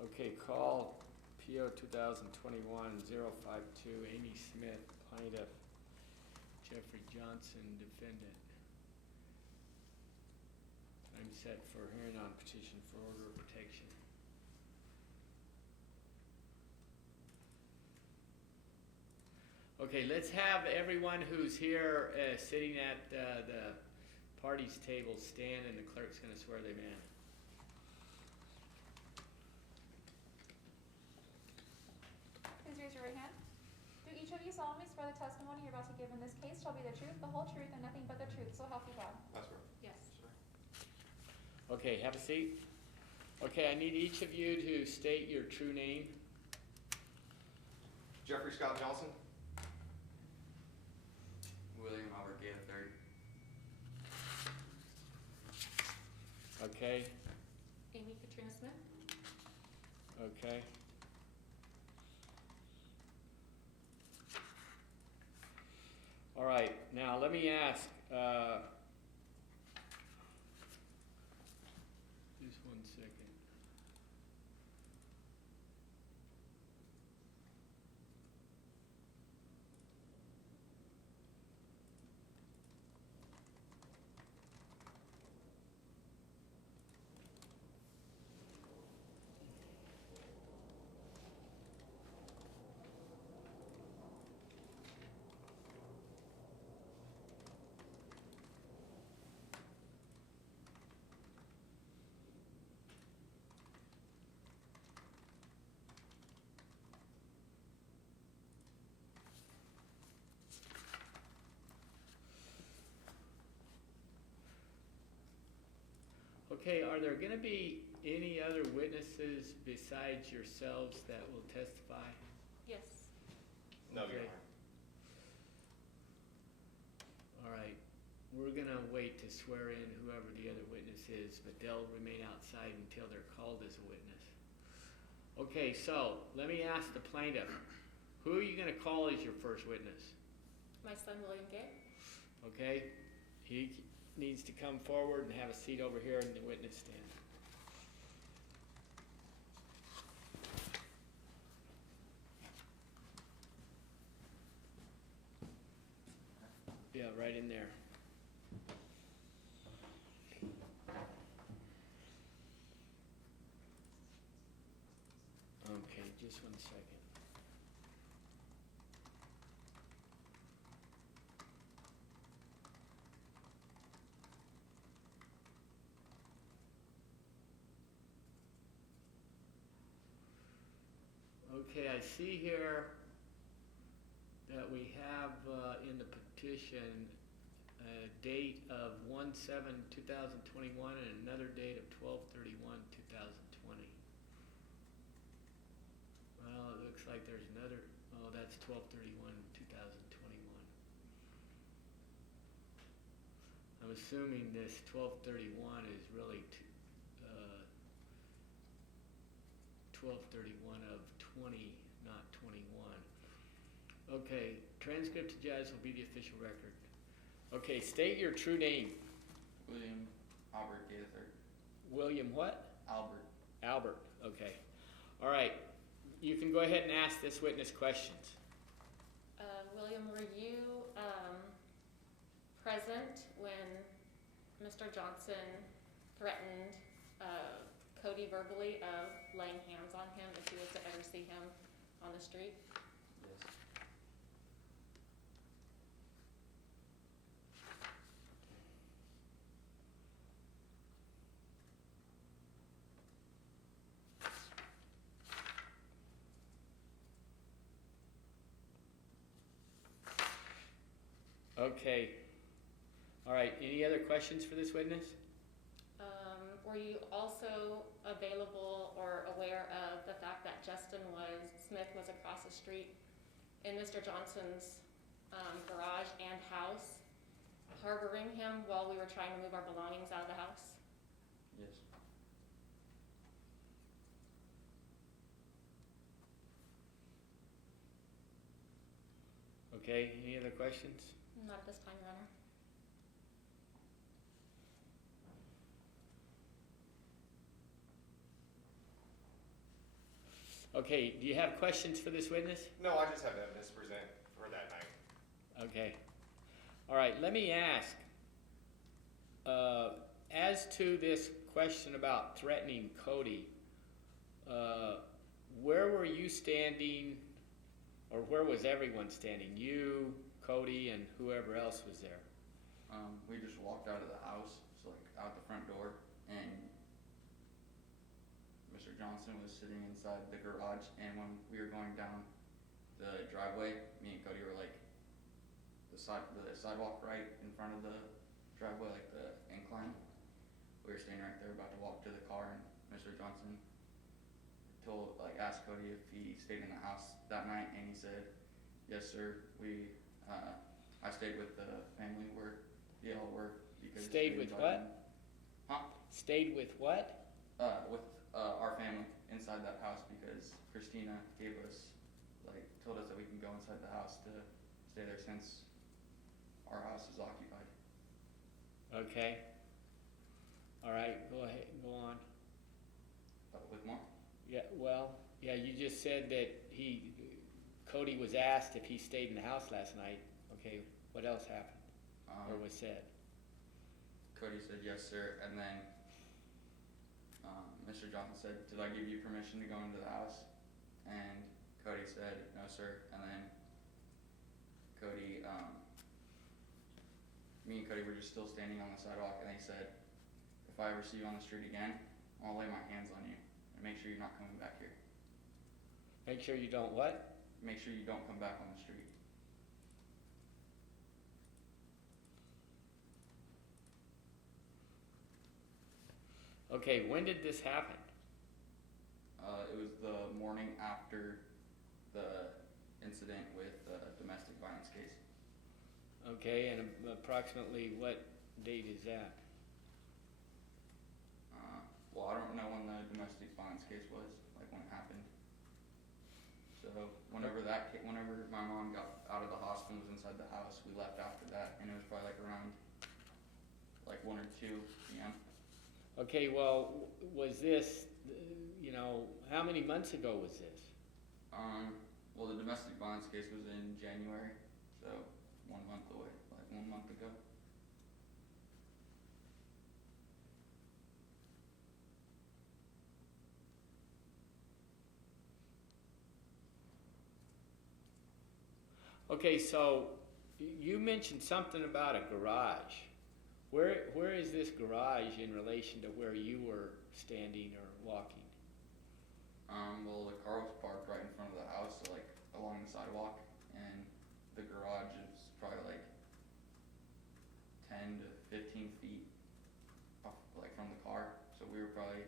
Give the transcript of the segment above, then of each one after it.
Okay, call PO 2021-052, Amy Smith, plaintiff, Jeffrey Johnson, defendant. Time set for hearing on petition for order of protection. Okay, let's have everyone who's here sitting at the party's table stand, and the clerk's going to swear them in. Please raise your right hand. Do each of you solemnly swear the testimony you're about to give in this case shall be the truth, the whole truth, and nothing but the truth, so help you God? I swear. Yes. Sure. Okay, have a seat. Okay, I need each of you to state your true name. Jeffrey Scott Johnson. William Albert Gay III. Okay, Amy Katrina Smith. okay. All right, now let me ask, just 1 second. Okay, are there going to be any other witnesses besides yourselves that will testify? Yes. No, Okay. Your Honor. All right, we're going to wait to swear in whoever the other witness is, but they'll remain outside until they're called as a witness. Okay, so let me ask the plaintiff, who are you going to call as your first witness? My son, William Gay. Okay, he needs to come forward and have a seat over here in the witness stand. Yeah, right in there. Okay, just 1 second. Okay, I see here that we have in the petition a date of 1/7/2021 and another date of 12/31/2020. Well, it looks like there's another, oh, that's 12/31/2021. I'm assuming this 12/31 is really 12/31 of 20, not 21. Okay, transcript to judge will be the official record. Okay, state your true name. William Albert Gay III. William what? Albert. Albert, okay. All right, you can go ahead and ask this witness questions. William, were you present when Mr. Johnson threatened Cody verbally of laying hands on him if he was to ever see him on the street? Yes. Okay. All right, any other questions for this witness? Were you also available or aware of the fact that Smith was across the street in Mr. Johnson's garage and house, harboring him while we were trying to move our belongings out of the house? Yes. Okay, any other questions? Not at this time, Your Honor. Okay, do you have questions for this witness? No, I just have evidence to present for that night. Okay. All right, let me ask, as to this question about threatening Cody, where were you standing, or where was everyone standing? You, Cody, and whoever else was there? We just walked out of the house, so like out the front door, and Mr. Johnson was sitting inside the garage, and when we were going down the driveway, me and Cody were like the sidewalk right in front of the driveway, like the incline. We were standing right there about to walk to the car, and Mr. Johnson asked Cody if he stayed in the house that night, and he said, "Yes, sir. I stayed with the family where they all were because." Stayed with what? Huh? Stayed with what? With our family inside that house because Christina told us that we can go inside the house to stay there since our house is occupied. Okay. All right, go ahead, go on. With more? Yeah, well, yeah, you just said that Cody was asked if he stayed in the house last night. Okay, what else happened or was said? Cody said, "Yes, sir," and then Mr. Johnson said, "Did I give you permission to go into the house?" And Cody said, "No, sir." And then me and Cody were just still standing on the sidewalk, and he said, "If I ever see you on the street again, I'll lay my hands on you and make sure you're not coming back here. Make sure you don't what? Make sure you don't come back on the street." Okay, when did this happen? It was the morning after the incident with the domestic violence case. Okay, and approximately what date is that? Well, I don't know when the domestic violence case was, like when it happened. So whenever my mom got out of the hospital and was inside the house, we left after that, and it was probably like around 1 or 2 p.m. Okay, well, was this, how many months ago was this? Well, the domestic violence case was in January, so 1 month away, 1 month ago. Okay, so you mentioned something about a garage. Where is this garage in relation to where you were standing or walking? Well, the car was parked right in front of the house, so along the sidewalk, and the garage is probably 10 to 15 feet off, from the car. So we were probably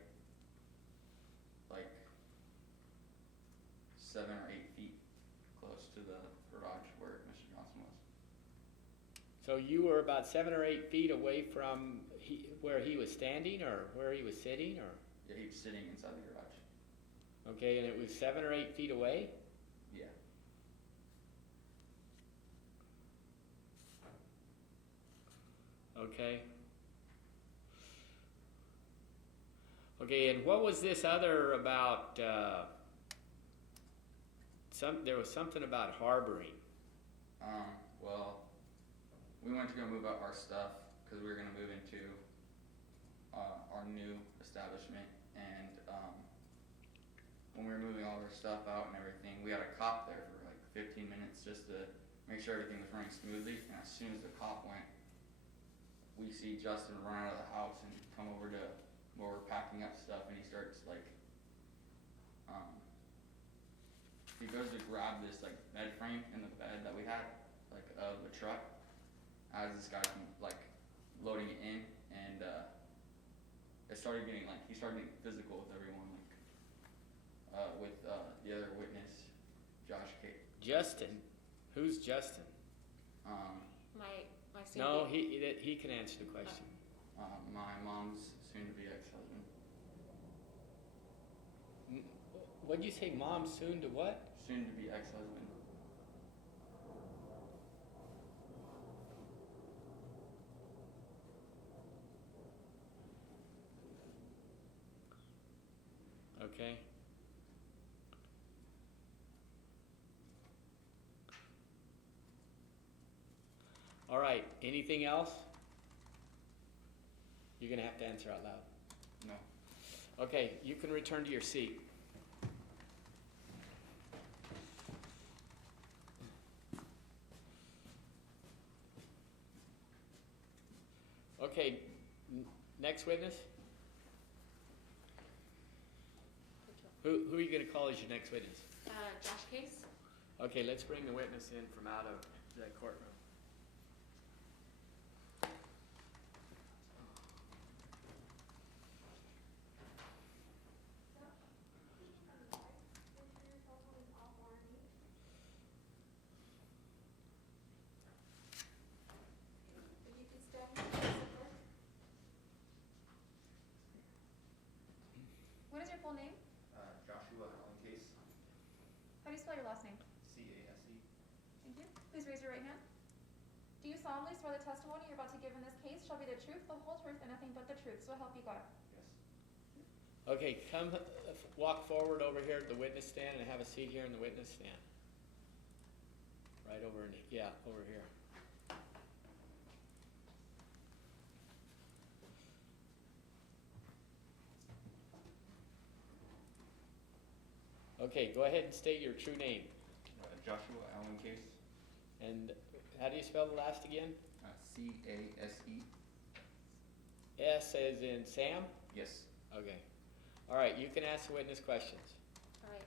7 or 8 feet close to the garage where Mr. Johnson was. So you were about 7 or 8 feet away from where he was standing or where he was sitting, or? Yeah, he was sitting inside the garage. Okay, and it was 7 or 8 feet away? Yeah. Okay. Okay, and what was this other about, there was something about harboring. Well, we went to go move out our stuff because we were going to move into our new establishment, and when we were moving all of our stuff out and everything, we had a cop there for 15 minutes just to make sure everything was running smoothly, and as soon as the cop went, we see Justin run out of the house and come over to where we're packing up stuff, and he starts he goes to grab this bed frame in the bed that we had of the truck as this guy's loading it in, and it started getting he started getting physical with everyone, with the other witness, Josh Kate. Justin? Who's Justin? My No, he can answer the question. My mom's soon-to-be ex-husband. What'd you say, mom soon to what? Soon-to-be ex-husband. Okay. All right, anything else? You're gonna have to answer out loud. No. Okay, you can return to your seat. Okay, next witness? Who are you gonna call as your next witness? Josh Case. Okay, let's bring the witness in from out of the courtroom. What is your full name? Joshua Allen Case, How do you spell your last name? C-A-S-E. Thank you. Please raise your right hand. Do you solemnly swear the testimony you're about to give in this case shall be the truth, the whole truth, and nothing but the truth, so help you God? Yes. Okay, come walk forward over here to the witness stand and have a seat here in the witness stand. Right over in, yeah, over here. Okay, go ahead and state your true name. Joshua Allen Case, And how do you spell the last again? C-A-S-E. S as in Sam? Yes. Okay. All right, you can ask the witness questions. All right,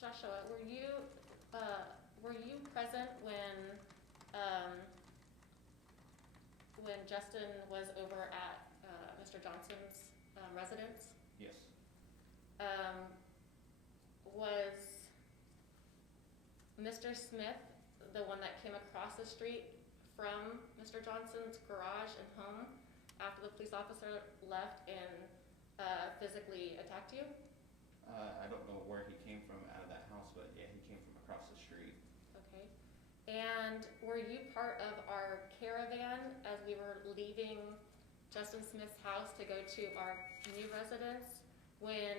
Joshua, were you present when Justin was over at Mr. Johnson's residence? Yes. Was Mr. Smith the one that came across the street from Mr. Johnson's garage and home after the police officer left and physically attacked you? I don't know where he came from out of that house, but yeah, he came from across the street. Okay. And were you part of our caravan as we were leaving Justin Smith's house to go to our new residence when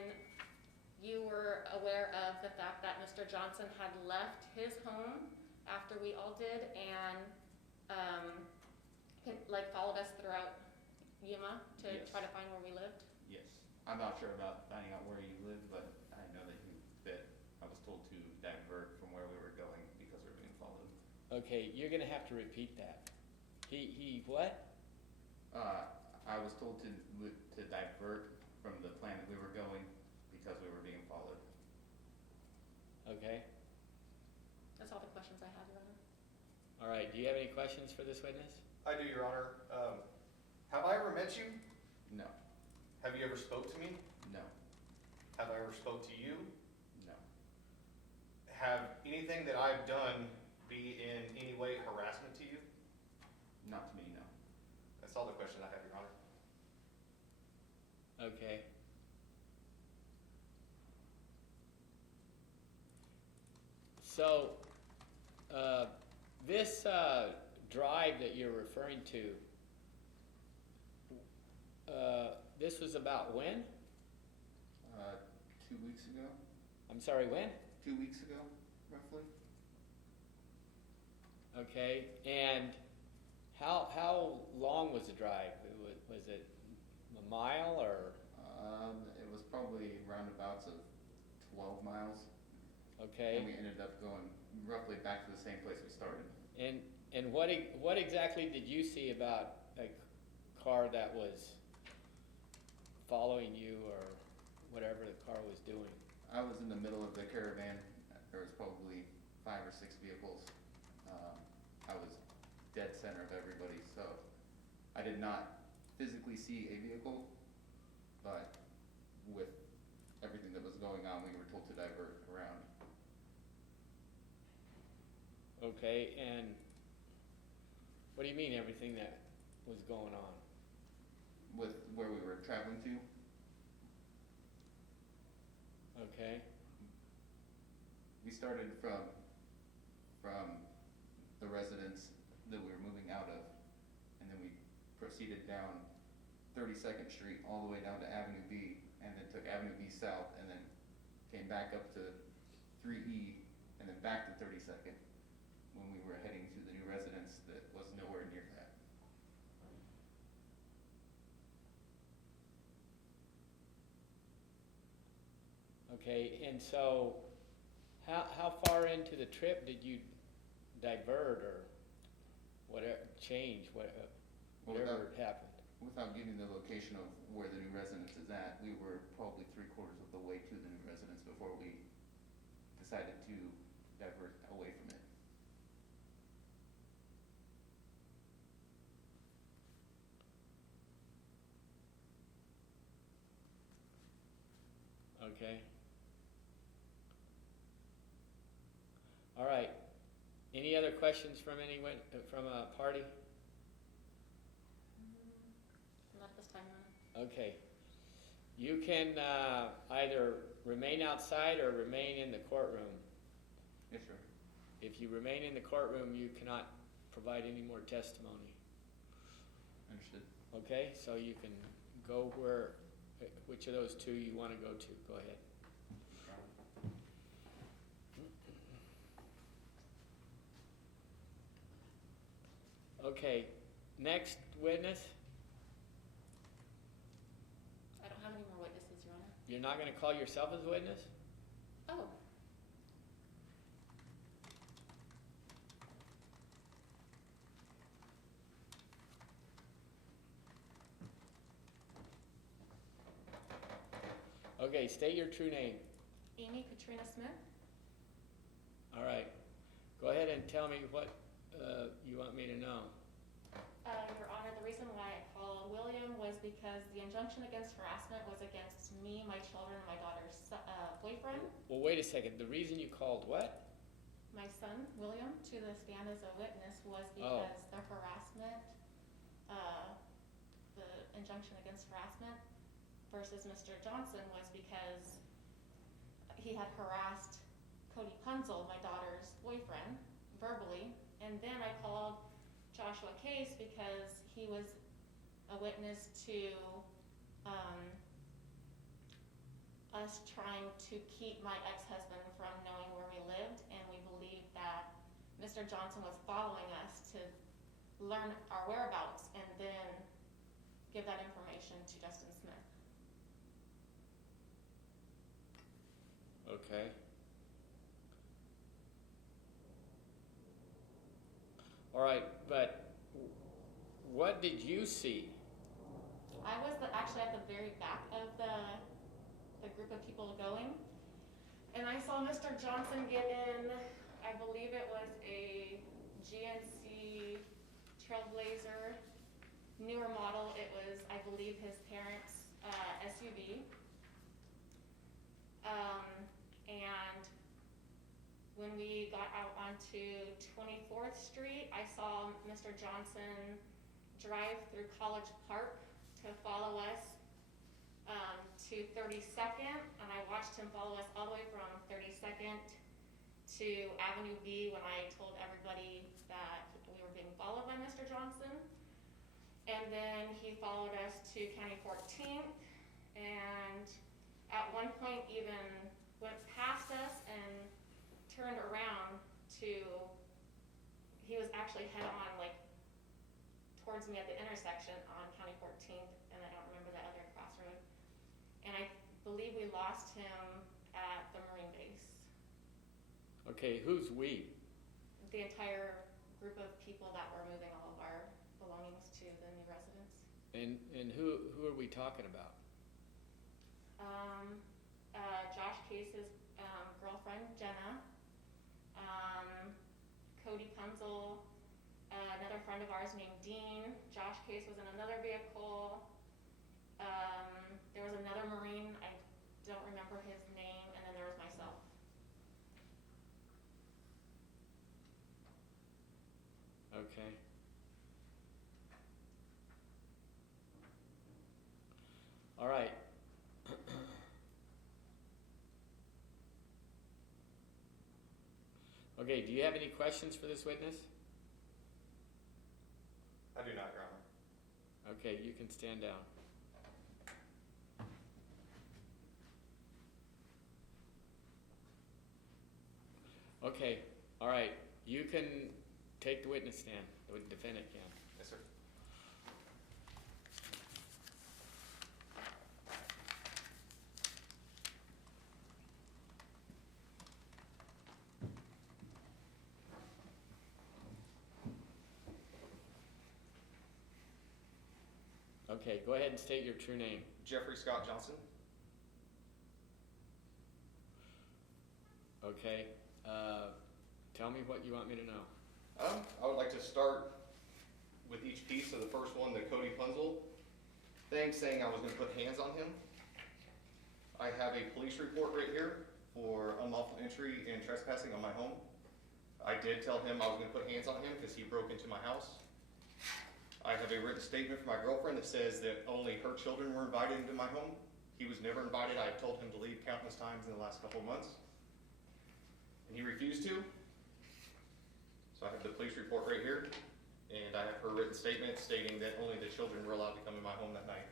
you were aware of the fact that Mr. Johnson had left his home after we all did and followed us throughout Yuma to Yes. try to find where we lived? Yes. I'm not sure about finding out where you live, but I know that I was told to divert from where we were going because we were being followed. Okay, you're gonna have to repeat that. He what? I was told to divert from the plan that we were going because we were being followed. Okay. That's all the questions I have, Your Honor. All right, do you have any questions for this witness? I do, Your Honor. Have I ever met you? No. Have you ever spoke to me? No. Have I ever spoke to you? No. Have anything that I've done be in any way harassment to you? Not to me, no. That's all the questions I have, Your Honor. Okay. So, this drive that you're referring to, this was about when? 2 weeks ago? I'm sorry, when? 2 weeks ago, roughly? Okay, and how long was the drive? Was it a mile or? It was probably roundabouts of 12 miles. Okay. And we ended up going roughly back to the same place we started. And what exactly did you see about a car that was following you or whatever the car was doing? I was in the middle of the caravan. There was probably 5 or 6 vehicles. I was dead center of everybody, so I did not physically see a vehicle, but with everything that was going on, we were told to divert around. Okay, and what do you mean everything that was going on? With where we were traveling to, Okay, we started from the residence that we were moving out of, and then we proceeded down 32nd Street all the way down to Avenue B, and then took Avenue B south, and then came back up to 3E, and then back to 32nd when we were heading to the new residence that was Okay, and so, how far into the trip did you divert or whatever, change, whatever happened? Without giving the location of where the new residence is at, we were probably 3/4 of the way to the new residence before we decided to divert away from it. Okay. All right. Any other questions from anyone, from a party? Not this time, no. Okay. You can either remain outside or remain in the courtroom. Yes, sir. If you remain in the courtroom, you cannot provide any more testimony. Understood. Okay, so you can go which of those two you want to go to. Go ahead. Okay, next witness. I don't have any more witnesses, Your Honor. You're not going to call yourself as a witness? Oh, Okay, state your true name. Amy Katrina Smith. All right. Go ahead and tell me what you want me to know. Your Honor, the reason why I called William was because the injunction against harassment was against me, my children, and my daughter's boyfriend. Well, wait a second. The reason you called what? My son, William, to the stand as a witness was Oh. because the harassment, the injunction against harassment versus Mr. Johnson was because he had harassed Cody Punzel, my daughter's boyfriend, verbally. And then I called Joshua Case because he was a witness to us trying to keep my ex-husband from knowing where we lived, and we believed that Mr. Johnson was following us to learn our whereabouts and then give that information to Justin Smith. Okay. All right, but what did you see? I was actually at the very back of the group of people going, and I saw Mr. Johnson get in, I believe it was a GNC Trailblazer, newer model. It was, I believe, his parents' SUV. And when we got out onto 24th Street, I saw Mr. Johnson drive through College Park to follow us to 32nd, and I watched him follow us all the way from 32nd to Avenue B when I told everybody that we were being followed by Mr. Johnson. And then he followed us to County 14th, and at one point even went past us and turned around he was actually head on, like, towards me at the intersection on County 14th, and I don't remember that other crossroad. And I believe we lost him at the Marine base. Okay, who's we? The entire group of people that were moving all of our belongings to the new residence. And who are we talking about? Josh Case's girlfriend, Jenna. Cody Punzel, another friend of ours named Dean. Josh Case was in another vehicle. There was another Marine, I don't remember his name, and then there was myself. Okay. All right. Okay, do you have any questions for this witness? I do not, Your Honor. Okay, you can stand down. Okay, all right, you can take the witness stand, the defendant can. Yes, sir. Okay, go ahead and state your true name. Jeffrey Scott Johnson. Okay, tell me what you want me to know. I would like to start with each piece. So the first one, the Cody Punzel thing, saying I was going to put hands on him. I have a police report right here for unlawful entry and trespassing on my home. I did tell him I was going to put hands on him because he broke into my house. I have a written statement from my girlfriend that says that only her children were invited into my home. He was never invited. I told him to leave countless times in the last couple of months, and he refused to. So I have the police report right here, and I have her written statement stating that only the children were allowed to come in my home that night.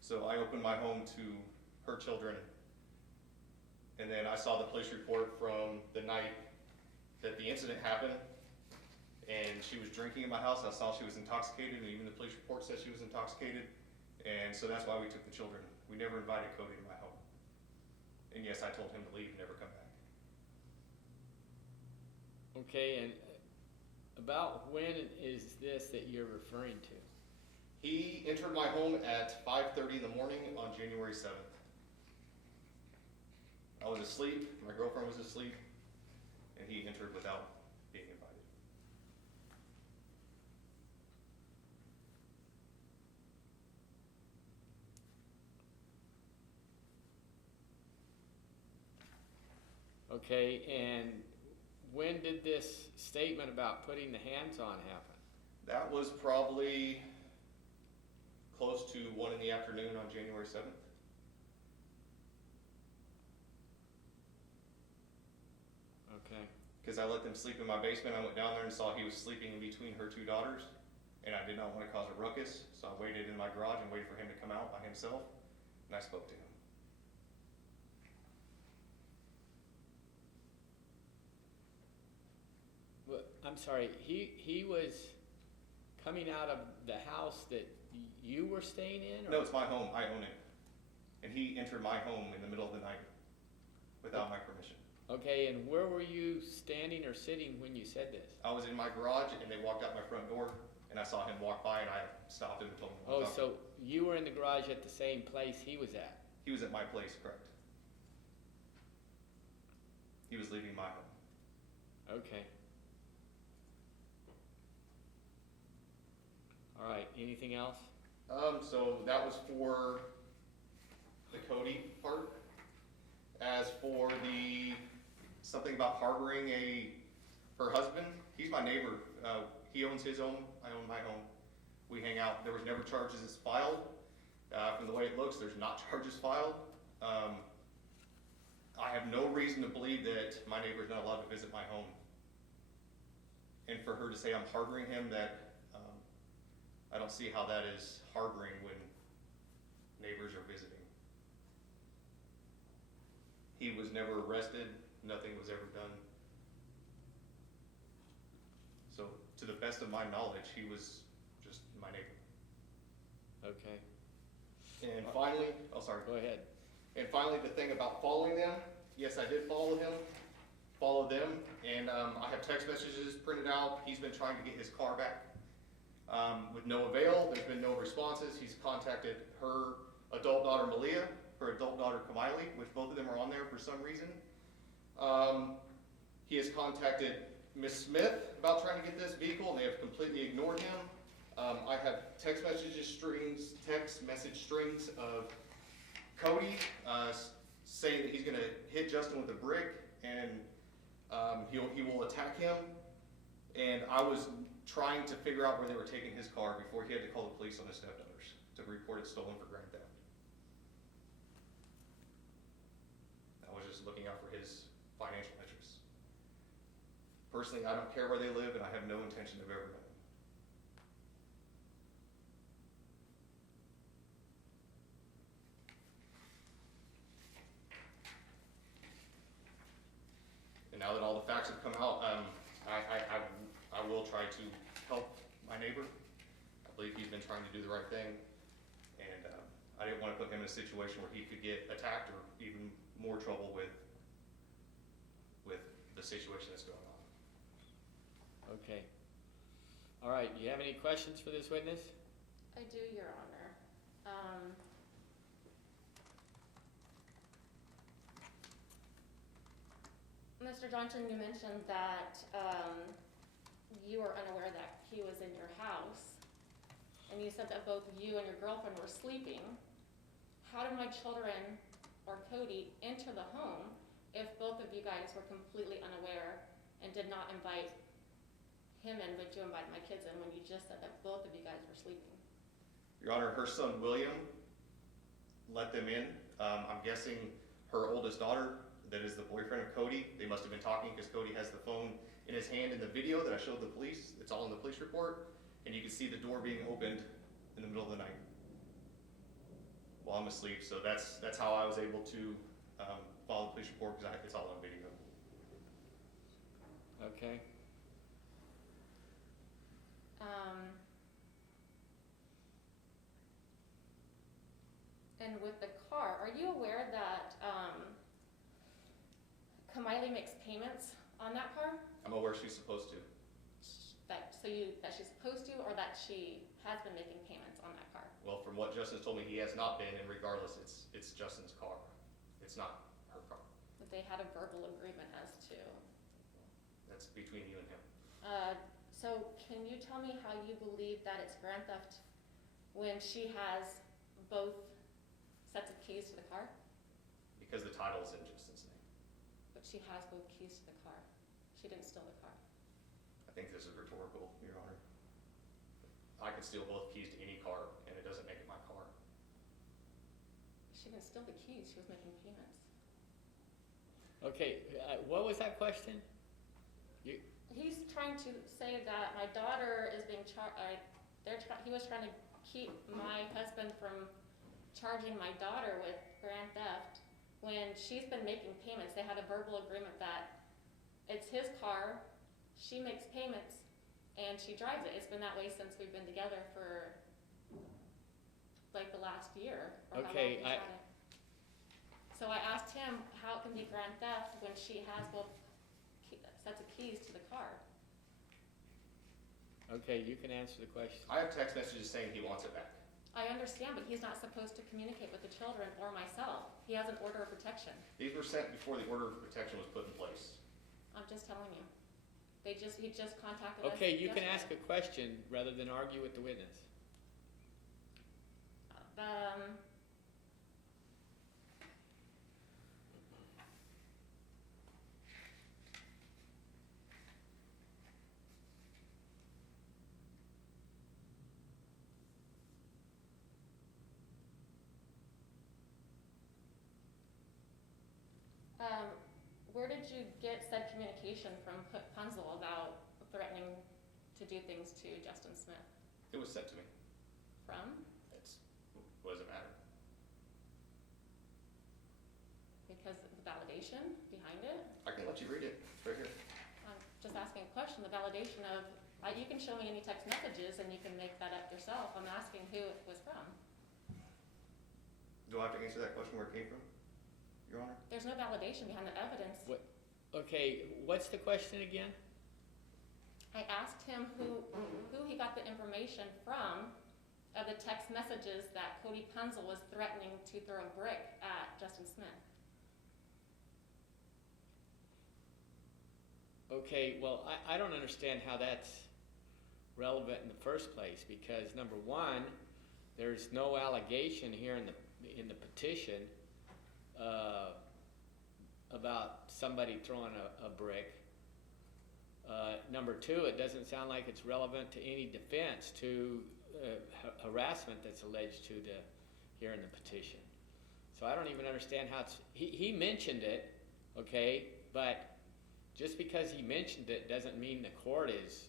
So I opened my home to her children, and then I saw the police report from the night that the incident happened, and she was drinking in my house. I saw she was intoxicated, and even the police report said she was intoxicated, and so that's why we took the children. We never invited Cody to my home. And yes, I told him to leave and never come back. Okay, and about when is this that you're referring to? He entered my home at 5:30 in the morning on January 7th. I was asleep, my girlfriend was asleep, and he entered without being invited. Okay, and when did this statement about putting the hands on happen? That was probably close to 1 in the afternoon on January 7th. Okay, Because I let them sleep in my basement. I went down there and saw he was sleeping in between her two daughters, and I did not want to cause a ruckus, so I waited in my garage and waited for him to come out by himself, and I spoke to him. well, I'm sorry, he was coming out of the house that you were staying in? Or? No, it's my home. I own it. And he entered my home in the middle of the night without my permission. Okay, and where were you standing or sitting when you said this? I was in my garage, and they walked out my front door, and I saw him walk by, and I stopped him and told him to Oh, walk out. so you were in the garage at the same place he was at? He was at my place, correct. He was leaving my home. Okay. All right, anything else? So that was for the Cody part. As for the something about harboring her husband, he's my neighbor. He owns his home, I own my home. We hang out. There was never charges filed. From the way it looks, there's not charges filed. I have no reason to believe that my neighbor is not allowed to visit my home. And for her to say I'm harboring him, that I don't see how that is harboring when neighbors are visiting. He was never arrested. Nothing was ever done. So, to the best of my knowledge, he was just my neighbor. Okay, And finally, go ahead. And finally, the thing about following them. Yes, I did follow them, and I have text messages printed out. He's been trying to get his car back. With no avail, there's been no responses. He's contacted her adult daughter Malia, her adult daughter Kamiley, which both of them are on there for some reason. He has contacted Miss Smith about trying to get this vehicle, and they have completely ignored him. I have text message strings of Cody saying that he's going to hit Justin with a brick, and he will attack him. And I was trying to figure out where they were taking his car before he had to call the police on his stepdaughters to report it stolen for grand theft. I was just looking out for his financial interests. Personally, I don't care where they live, and I have no intention of ever knowing. And now that all the facts have come out, I will try to help my neighbor. I believe he's been trying to do the right thing, and I didn't want to put him in a situation where he could get attacked or even more trouble with the situation that's going on. Okay. All right, do you have any questions for this witness? I do, Your Honor. Mr. Johnson, you mentioned that you were unaware that he was in your house, and you said that both you and your girlfriend were sleeping. How did my children or Cody enter the home if both of you guys were completely unaware and did not invite him in, but you invited my kids in when you just said that both of you guys were sleeping? Your Honor, her son William let them in. I'm guessing her oldest daughter, that is the boyfriend of Cody, they must have been talking because Cody has the phone in his hand in the video that I showed the police. It's all in the police report, and you can see the door being opened in the middle of the night while I'm asleep. So that's how I was able to follow the police report, because it's all on video. Okay. And with the car, are you aware that Kamiley makes payments on that car? I'm aware she's supposed to. That she's supposed to, or that she has been making payments on that car? Well, from what Justin's told me, he has not been, and regardless, it's Justin's car. It's not her car. That they had a verbal agreement as to. That's between you and him. So can you tell me how you believe that it's grand theft when she has both sets of keys to the car? Because the title is in Justin's name. But she has both keys to the car. She didn't steal the car. I think this is rhetorical, Your Honor. I could steal both keys to any car, and it doesn't make it my car. She didn't steal the keys. She was making payments. Okay, what was that question? He's trying to say that my daughter is being charged. He was trying to keep my husband from charging my daughter with grand theft when she's been making payments. They had a verbal agreement that it's his car, she makes payments, and she drives it. It's been that way since we've been together for like the last year. Or Okay, how long we've had it. So I asked him how it can be grand theft when she has both sets of keys to the car. Okay, you can answer the question. I have text messages saying he wants it back. I understand, but he's not supposed to communicate with the children or myself. He has an order of protection. These were sent before the order of protection was put in place. I'm just telling you. He just contacted us. Okay, you can yesterday. ask a question rather than argue with the witness. Where did you get said communication from Punzel about threatening to do things to Justin Smith? It was sent to me. From? What does it matter? Because of the validation behind it? I can let you read it. It's right here. I'm just asking a question. The validation of, you can show me any text messages and you can make that up yourself. I'm asking who it was from. Do I have to answer that question where it came from, Your Honor? There's no validation behind the evidence. Okay, what's the question again? I asked him who he got the information from of the text messages that Cody Punzel was threatening to throw a brick at Justin Smith. Okay, well, I don't understand how that's relevant in the first place, because number one, there's no allegation here in the petition about somebody throwing a brick. Number two, it doesn't sound like it's relevant to any defense to harassment that's alleged to here in the petition. So I don't even understand how it's, he mentioned it, okay, but just because he mentioned it doesn't mean the court is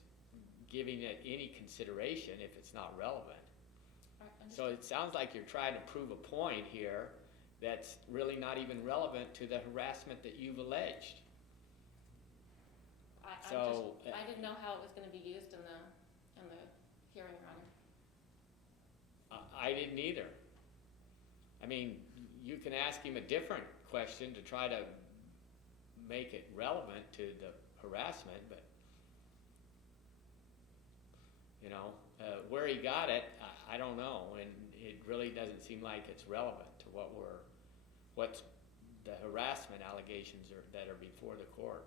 giving it any consideration if it's not relevant. So it sounds like you're trying to prove a point here that's really not even relevant to the harassment that you've alleged. I didn't know how it was going to be used in the hearing, Your Honor. I didn't either. I mean, you can ask him a different question to try to make it relevant to the harassment, but where he got it, I don't know, and it really doesn't seem like it's relevant to what's the harassment allegations that are before the court.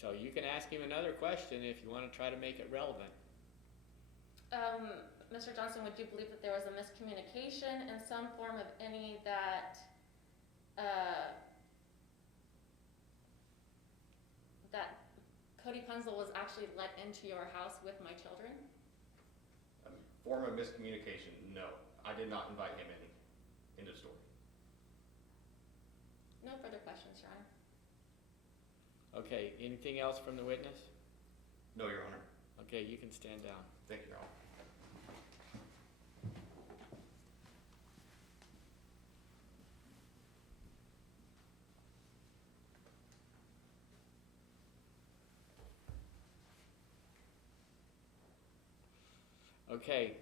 So you can ask him another question if you want to try to make it relevant. Mr. Johnson, would you believe that there was a miscommunication in some form of any that that Cody Punzel was actually let into your house with my children? Form of miscommunication, no. I did not invite him in. End of story. No further questions, Your Honor. Okay, anything else from the witness? No, Your Honor. Okay, you can stand down. Thank you, Your Honor. Okay,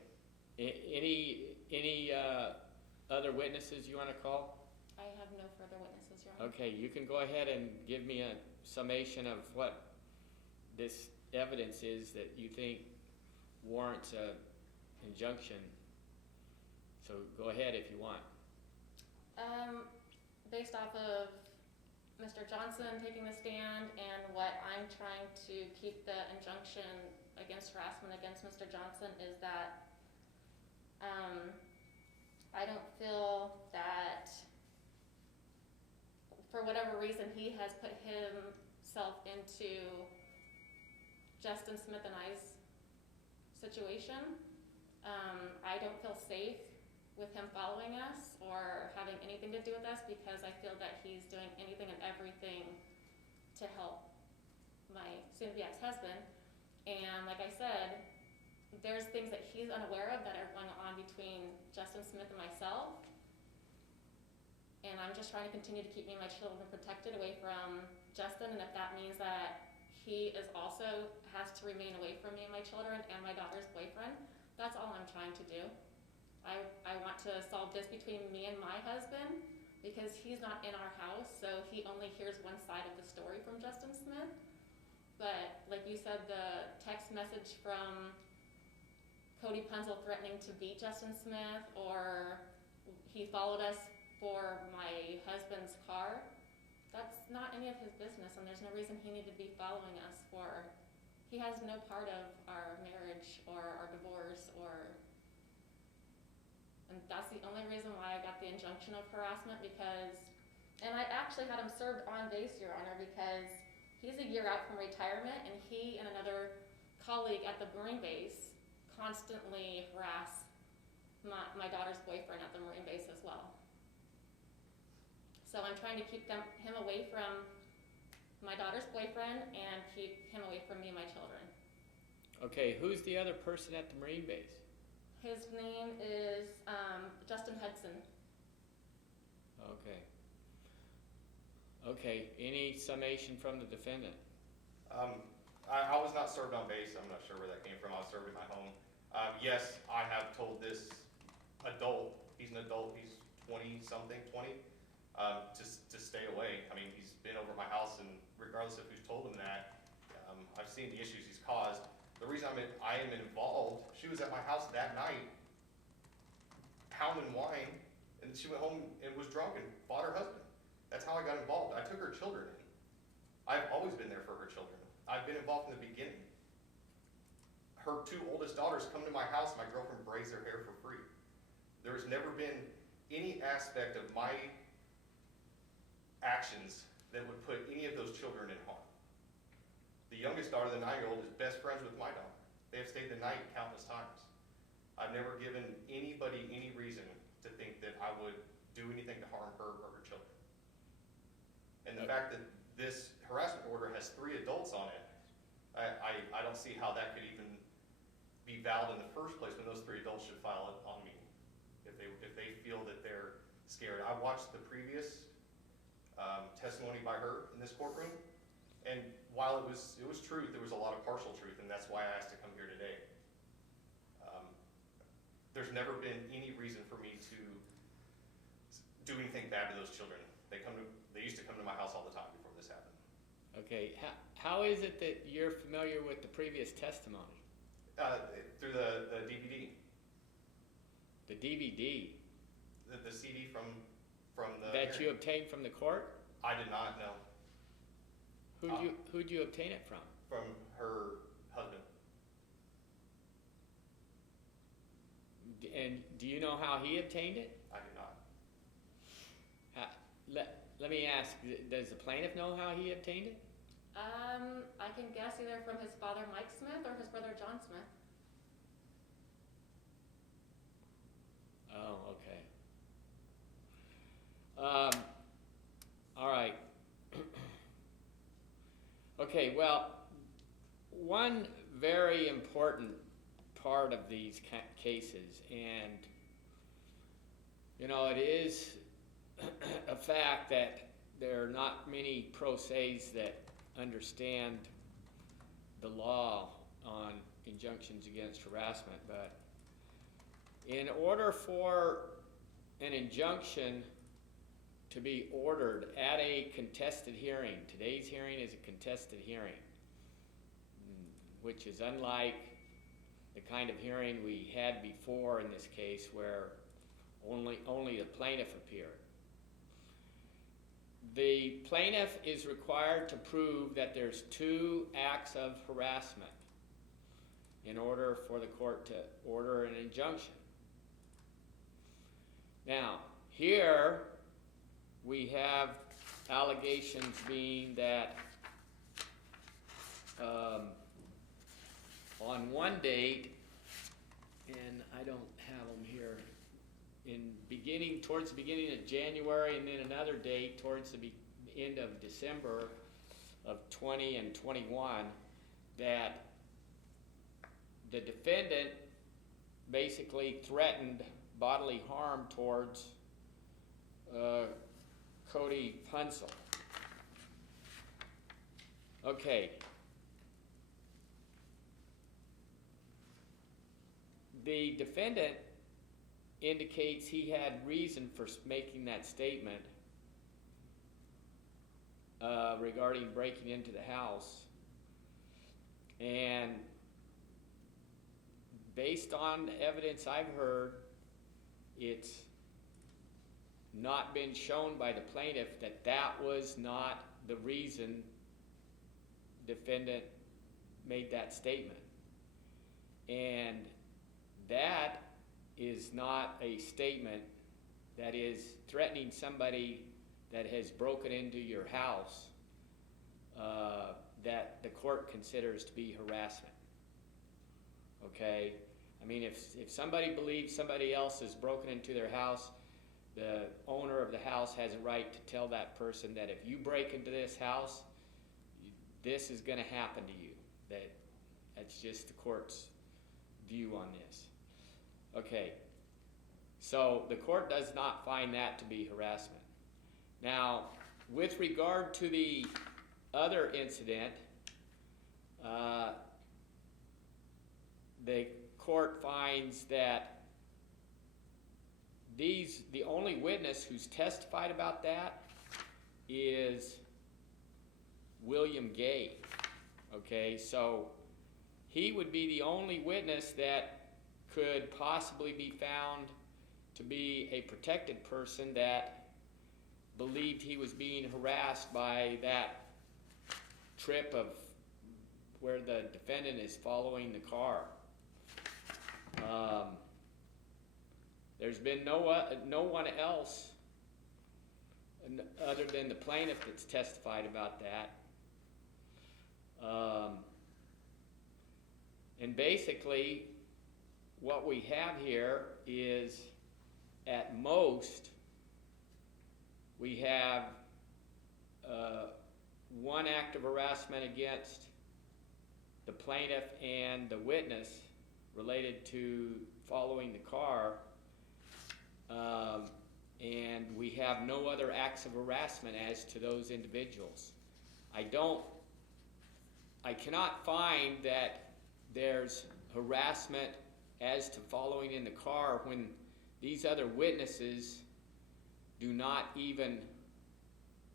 any other witnesses you want to call? I have no further witnesses, Your Honor. Okay, you can go ahead and give me a summation of what this evidence is that you think warrants a injunction. So go ahead if you want. Based off of Mr. Johnson taking the stand and what I'm trying to keep the injunction against harassment against Mr. Johnson is that I don't feel that for whatever reason he has put himself into Justin Smith and I's situation. I don't feel safe with him following us or having anything to do with us because I feel that he's doing anything and everything to help my soon-to-be ex-husband. And like I said, there's things that he's unaware of that are going on between Justin Smith and myself. And I'm just trying to continue to keep me and my children protected away from Justin. And if that means that he is also has to remain away from me and my children and my daughter's boyfriend, that's all I'm trying to do. I want to solve this between me and my husband because he's not in our house, so he only hears one side of the story from Justin Smith. But like you said, the text message from Cody Punzel threatening to beat Justin Smith, or he followed us for my husband's car, that's not any of his business, and there's no reason he needed to be following us for. He has no part of our marriage or our divorce, and that's the only reason why I got the injunction of harassment and I actually had him served on base, Your Honor, because he's a year out from retirement, and he and another colleague at the Marine base constantly harass my daughter's boyfriend at the Marine base as well. So I'm trying to keep him away from my daughter's boyfriend and keep him away from me and my children. Okay, who's the other person at the Marine base? His name is Justin Hudson. Okay. Okay, any summation from the defendant? I was not served on base. I'm not sure where that came from. I was served at my home. Yes, I have told this adult, he's an adult, he's 20-something, 20, to stay away. I mean, he's been over at my house, and regardless of who's told him that, I've seen the issues he's caused. The reason I am involved, she was at my house that night, pounding wine, and she went home and was drunk and fought her husband. That's how I got involved. I took her children in. I've always been there for her children. I've been involved from the beginning. Her two oldest daughters come to my house, my girlfriend braids their hair for free. There has never been any aspect of my actions that would put any of those children in harm. The youngest daughter, the 9-year-old, is best friends with my daughter. They have stayed the night countless times. I've never given anybody any reason to think that I would do anything to harm her or her children. And the fact that this harassment order has 3 adults on it, I don't see how that could even be valid in the first place when those 3 adults should file it on me if they feel that they're scared. I watched the previous testimony by her in this courtroom, and while it was truth, there was a lot of partial truth, and that's why I asked to come here today. There's never been any reason for me to do anything bad to those children. They used to come to my house all the time before this happened. Okay, how is it that you're familiar with the previous testimony? Through the DVD, The DVD the CD from the that you hearing. obtained from the court? I did not know. Who'd you obtain it from? From her husband. And do you know how he obtained it? I did not. Let me ask, does the plaintiff know how he obtained it? I can guess either from his father, Mike Smith, or his brother, John Smith. Oh, okay. All right. Okay, well, one very important part of these cases, and, you know, it is a fact that there are not many pro se's that understand the law on injunctions against harassment, but in order for an injunction to be ordered at a contested hearing, today's hearing is a contested hearing, which is unlike the kind of hearing we had before in this case where only the plaintiff appeared. The plaintiff is required to prove that there's 2 acts of harassment in order for the court to order an injunction. Now, here we have allegations being that on one date, and I don't have them here, towards the beginning of January, and then another date towards the end of December of 20 and 21, that the defendant basically threatened bodily harm towards Cody Punzel. Okay. The defendant indicates he had reason for making that statement regarding breaking into the house, and based on the evidence I've heard, it's not been shown by the plaintiff that that was not the reason defendant made that statement. And that is not a statement that is threatening somebody that has broken into your house that the court considers to be harassment. Okay? I mean, if somebody believes somebody else has broken into their house, the owner of the house has a right to tell that person that if you break into this house, this is going to happen to you. That's just the court's view on this. Okay, so the court does not find that to be harassment. Now, with regard to the other incident, the court finds that the only witness who's testified about that is William Gay. Okay, so he would be the only witness that could possibly be found to be a protected person that believed he was being harassed by that trip of where the defendant is following the car. There's been no one else other than the plaintiff that's testified about that. And basically, what we have here is, at most, we have one act of harassment against the plaintiff and the witness related to following the car, and we have no other acts of harassment as to those individuals. I cannot find that there's harassment as to following in the car when these other witnesses do not even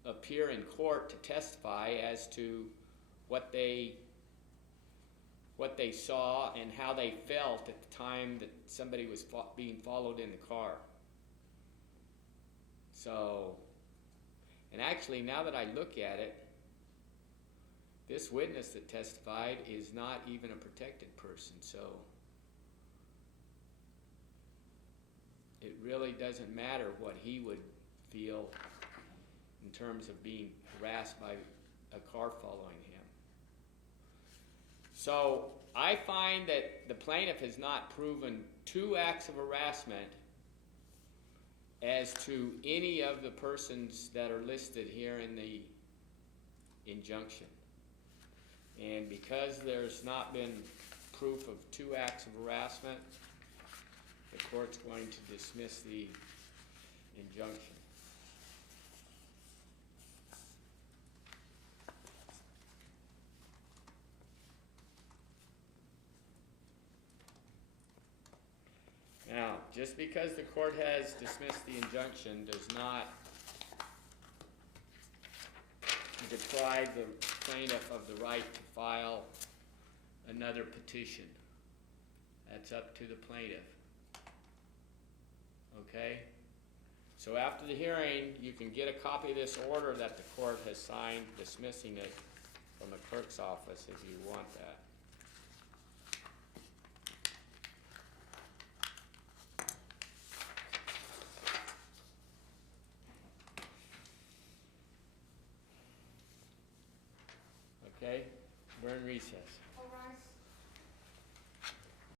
appear in court to testify as to what they what they saw and how they felt at the time that somebody was being followed in the car. So, and actually, now that I look at it, this witness that testified is not even a protected person, so it really doesn't matter what he would feel in terms of being harassed by a car following him. So I find that the plaintiff has not proven 2 acts of harassment as to any of the persons that are listed here in the injunction. And because there's not been proof of 2 acts of harassment, the court's going to dismiss the injunction. Now, just because the court has dismissed the injunction does not deprive the plaintiff of the right to file another petition. That's up to the plaintiff. Okay? So after the hearing, you can get a copy of this order that the court has signed dismissing it from the clerk's office if you want that. Okay? We're in recess. All rise.